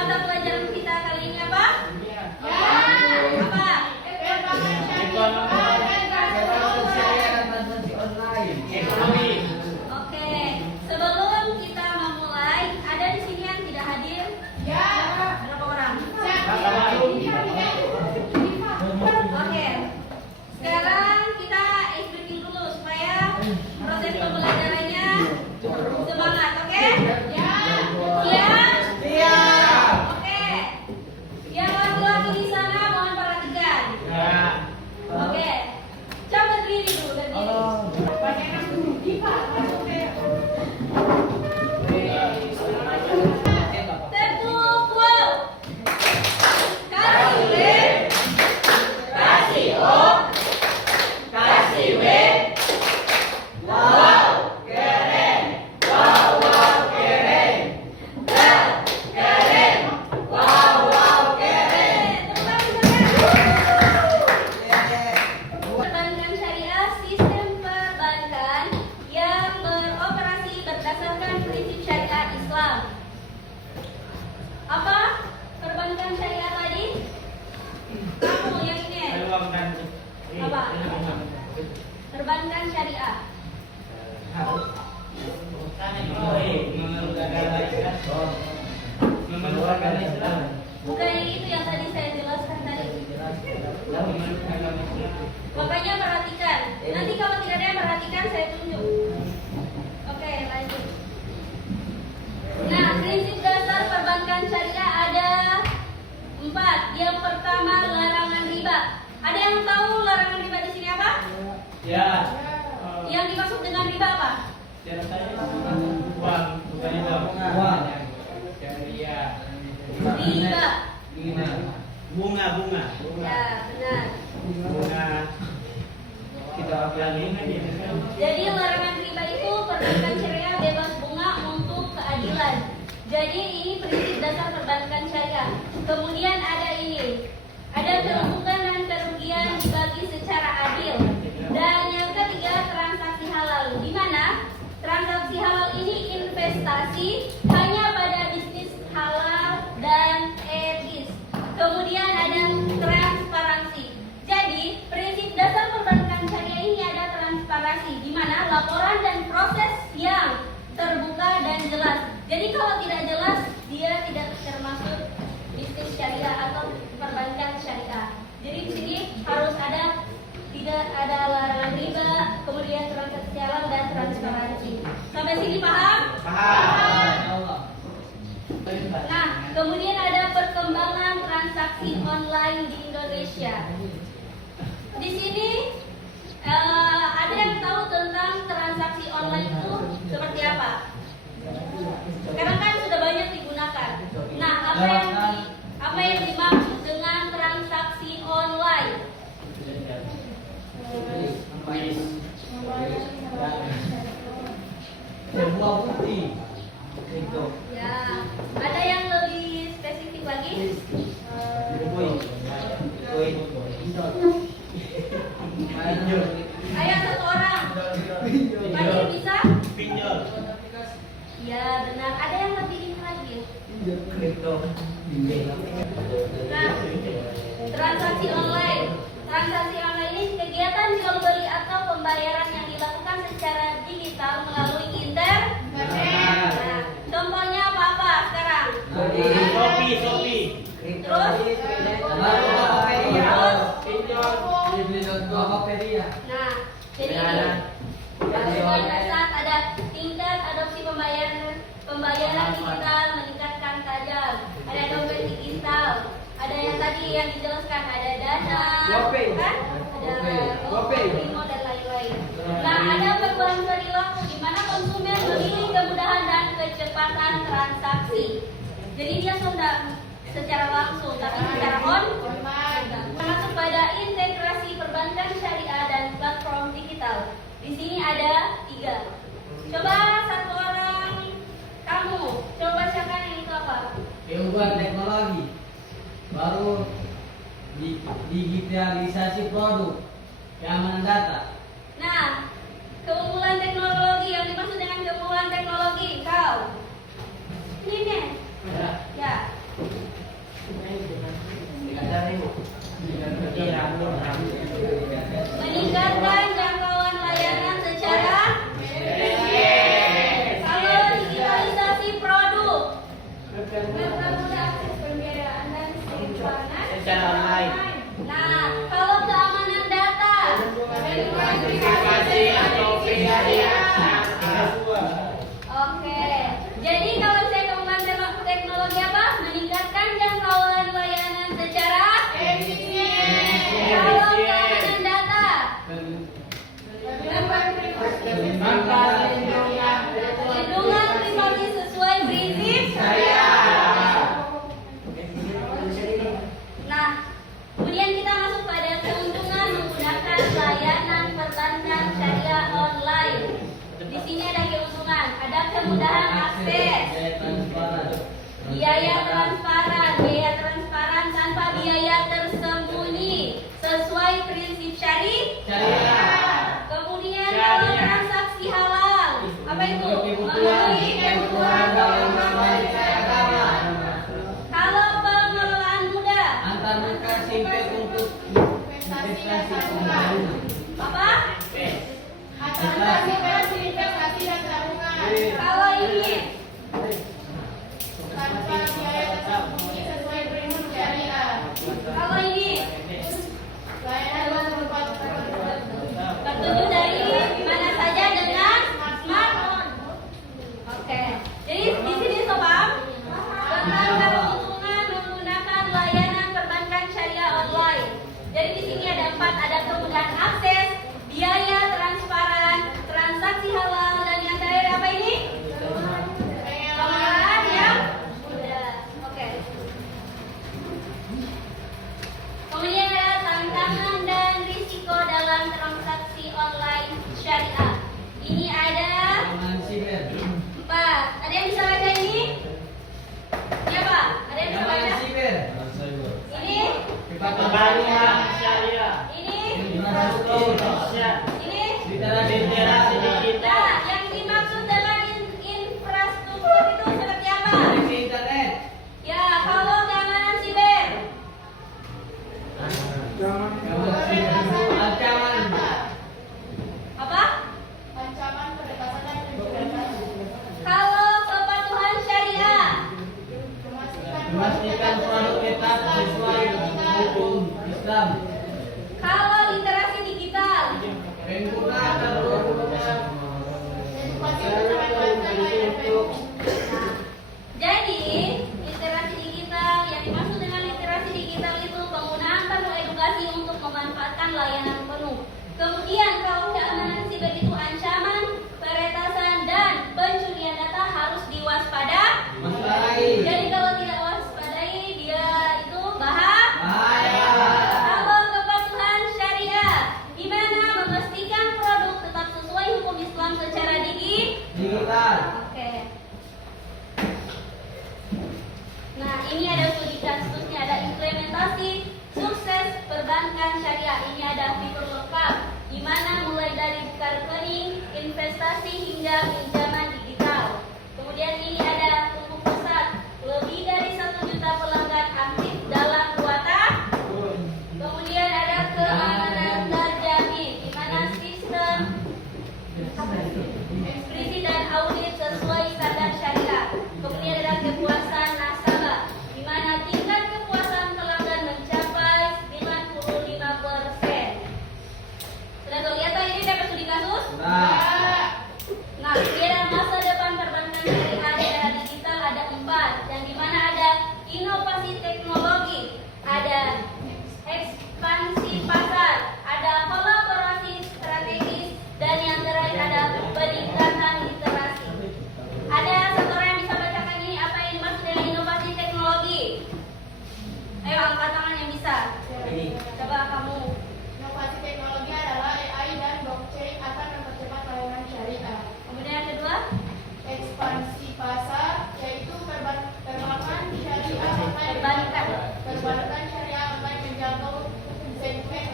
mata pelajaran kita kali ini apa? Ya. Apa? Ekonomi. Oke, sebelum kita memulai, ada di sini yang tidak hadir? Ya. Berapa orang? Oke, sekarang kita briefing dulu supaya proses pembelajarannya semangat, oke? Ya. Siap? Siap. Oke. Yang laki-laki di sana mohon perhatikan. Ya. Oke. Coba berdiri dulu, berdiri. Tepuk wow. Kasih W. Kasih O. Kasih W. Wow, keren. Wow, wow, keren. Keren. Wow, wow, keren. Perbankan syariah sistem perbankan yang beroperasi berdasarkan prinsip syariat Islam. Apa perbankan syariah tadi? Kamu yang ini. Apa? Perbankan syariah. Bukan yang itu yang tadi saya jelaskan tadi. Makanya perhatikan. Nanti kalau tidak ada yang perhatikan saya tunjuk. Oke, lanjut. Nah, prinsip dasar perbankan syariah ada 4. Yang pertama, larangan riba. Ada yang tahu larangan riba di sini apa? Ya. Yang dimaksud dengan riba apa? Uang, bukan itu. Uang. Syariah. Riba. Bunga. Ya, benar. Bunga. Kita lagi ini. Jadi larangan riba itu perbankan syariah bebas bunga untuk keadilan. Jadi ini prinsip dasar perbankan syariah. Kemudian ada ini. Ada keuntungan dan kerugian dibagi secara adil. Dan yang ketiga, transaksi halal. Di mana transaksi halal ini investasi hanya pada bisnis halal dan etis. Kemudian ada transparansi. Jadi prinsip dasar perbankan syariah ini ada transparansi, di mana laporan dan proses yang terbuka dan jelas. Jadi kalau tidak jelas, dia tidak termasuk bisnis syariah atau perbankan syariah. Jadi di sini harus ada tidak ada larangan riba, kemudian transaksi halal dan transparansi. Sampai sini paham? Paham. Nah, kemudian ada perkembangan transaksi online di Indonesia. Di sini ada yang tahu tentang transaksi online itu seperti apa? Sekarang kan sudah banyak digunakan. Nah, apa yang dimaksud dengan transaksi online? Sebuah bukti itu. Ya, ada yang lebih spesifik lagi? Ayo satu orang. Masih bisa? Pinjol. Ya, benar. Ada yang lebih ini lagi? Nah, transaksi online. Transaksi online ini kegiatan jual beli atau pembayaran yang dilakukan secara digital melalui internet. Nah, contohnya apa sekarang? Shopee. Terus? Nah, jadi pada saat ada tingkat adopsi pembayaran digital meningkatkan tajam. Ada dompet digital. Ada yang tadi yang dijelaskan, ada Dana, kan? Ada Primo dan lain-lain. Nah, ada perubahan perilaku di mana konsumen memilih kemudahan dan kecepatan transaksi. Jadi dia sudah secara langsung, tapi secara online. Termasuk pada integrasi perbankan syariah dan platform digital. Di sini ada 3. Coba satu orang kamu, coba siapkan yang itu apa? Perubahan teknologi baru digitalisasi produk, keamanan data. Nah, keunggulan teknologi yang dimaksud dengan keunggulan teknologi, kau ini nih. Ya. Mempermudah akses pembiayaan dan simpanan Secara online. Nah, kalau keamanan data, Perlindungan privasi atau PIA. oke. Jadi kalau saya kemampuan teknologi apa? Meningkatkan jangkauan layanan secara Efisien. Kalau keamanan data, perlindungan privasi sesuai prinsip Nah, kemudian kita masuk pada keuntungan menggunakan layanan perbankan syariah online. Di sini ada keuntungan, ada kemudahan akses, biaya transparan tanpa biaya tersembunyi sesuai prinsip syariah. Kemudian kalau transaksi halal, apa itu? Memenuhi kebutuhan Kalau pengelolaan mudah, Antar mereka simpel untuk investasi pembangunan. apa? Investasi dan tabungan Kalau ini, tanpa biaya tersembunyi sesuai prinsip syariah. kalau ini, Layanan berupa tertuju dari mana saja dengan smartphone. Oke, jadi di sini sobat, tentang keuntungan menggunakan layanan perbankan syariah online. Jadi di sini ada 4, ada kemudahan akses, biaya transparan, transaksi halal, dan yang terakhir apa ini? Pengelolaan yang mudah. Oke. Kemudian ada tantangan dan risiko dalam transaksi online syariah. Ini ada Keamanan siber. 4. Ada yang bisa baca ini? Ya Pak, ada yang bisa Keamanan baca? siber. Ini? Perbankan syariah. Ini? Indonesia. Ini? Literasi Nah, digital. yang dimaksud dengan infrastruktur itu seperti apa? Koneksi internet. Ya, kalau keamanan siber. Keamanan siber itu ancaman. Apa? ancaman peretasan dan penjelasan. Kalau kepatuhan syariah. Memastikan produk tetap sesuai hukum Islam. Kalau literasi digital. Pengguna terhubungnya Edukasi memanfaatkan layanan Facebook. Jadi, literasi digital yang dimaksud dengan literasi digital itu penggunaan penuh edukasi untuk memanfaatkan layanan penuh. Kemudian kalau keamanan siber itu ancaman, peretasan dan pencurian data harus waspadai. Jadi kalau tidak waspadai dia itu bahaya. Bahaya. Kalau kepatuhan syariah, di mana memastikan produk tetap sesuai hukum Islam secara Digital. Oke. Nah, ini ada studi kasusnya, ada implementasi sukses perbankan syariah. Ini ada fitur lengkap, di mana mulai dari buka rekening, investasi hingga pinjaman digital. Kemudian ini ada tumbuh pesat, lebih dari 1 juta pelanggan aktif dalam 2 tahun. Kemudian ada keamanan terjamin, di mana sistem ekspresi dan audit sesuai standar syariah. Kemudian ada kepuasan nasabah, di mana tingkat kepuasan pelanggan mencapai 95%. Sudah terlihat ini dapat studi kasus? Nah, kemudian masa depan perbankan syariah di era digital ada 4, yang di mana ada inovasi teknologi, ada ekspansi pasar, ada kolaborasi strategis, dan yang terakhir ada peningkatan literasi. Ada satu orang yang bisa bacakan ini apa yang dimaksud dengan inovasi teknologi? Ayo angkat tangan yang bisa. Coba kamu. Inovasi teknologi adalah AI dan blockchain akan mempercepat layanan syariah. Kemudian yang kedua, Ekspansi pasar yaitu perbankan syariah online. Perbankan syariah online menjangkau segmen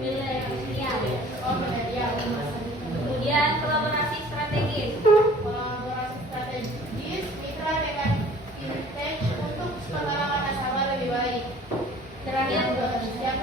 milenial. milenial. Kemudian kolaborasi strategis. Kolaborasi strategis mitra dengan fintech untuk pengalaman nasabah lebih baik. Terakhir, Yang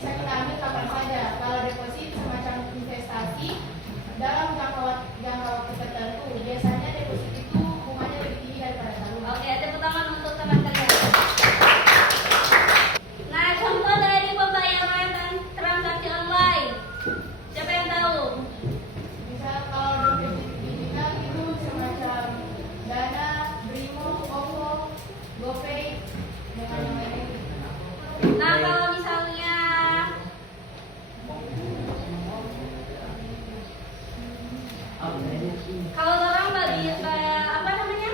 bisa kita ambil kapan saja. Kalau deposit semacam investasi dalam jangka waktu tertentu, biasanya deposit itu bunganya lebih tinggi daripada tabungan. Oke, tepuk tangan untuk teman kalian. Nah, contoh dari pembayaran dan transaksi online. Siapa yang tahu? Misal kalau dompet digital itu semacam Dana, Brimo, OVO, GoPay, dengan yang lain. Nah, kalau misalnya kalau orang bagi apa namanya?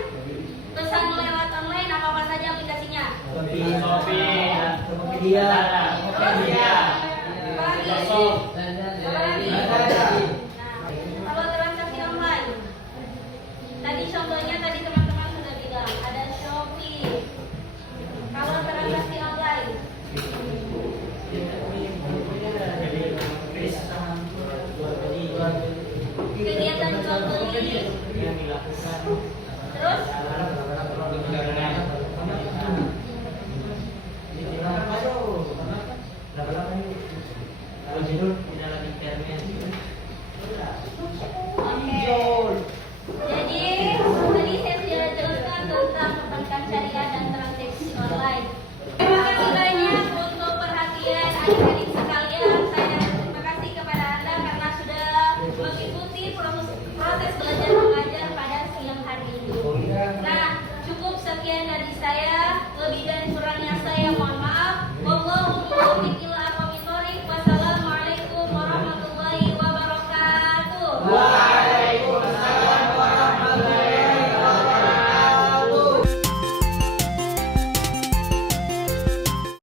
Pesan lewat online apa saja aplikasinya? Shopee. Tokopedia. Tokopedia. Apalagi? Shop. Apalagi? Nah, kalau transaksi online, tadi contohnya tadi teman-teman sudah bilang ada Shopee. Kalau transaksi online, kegiatan jual beli, Yang dilakukan. terus oke. Jadi tadi saya sudah jelaskan tentang perbankan syariah dan transaksi online.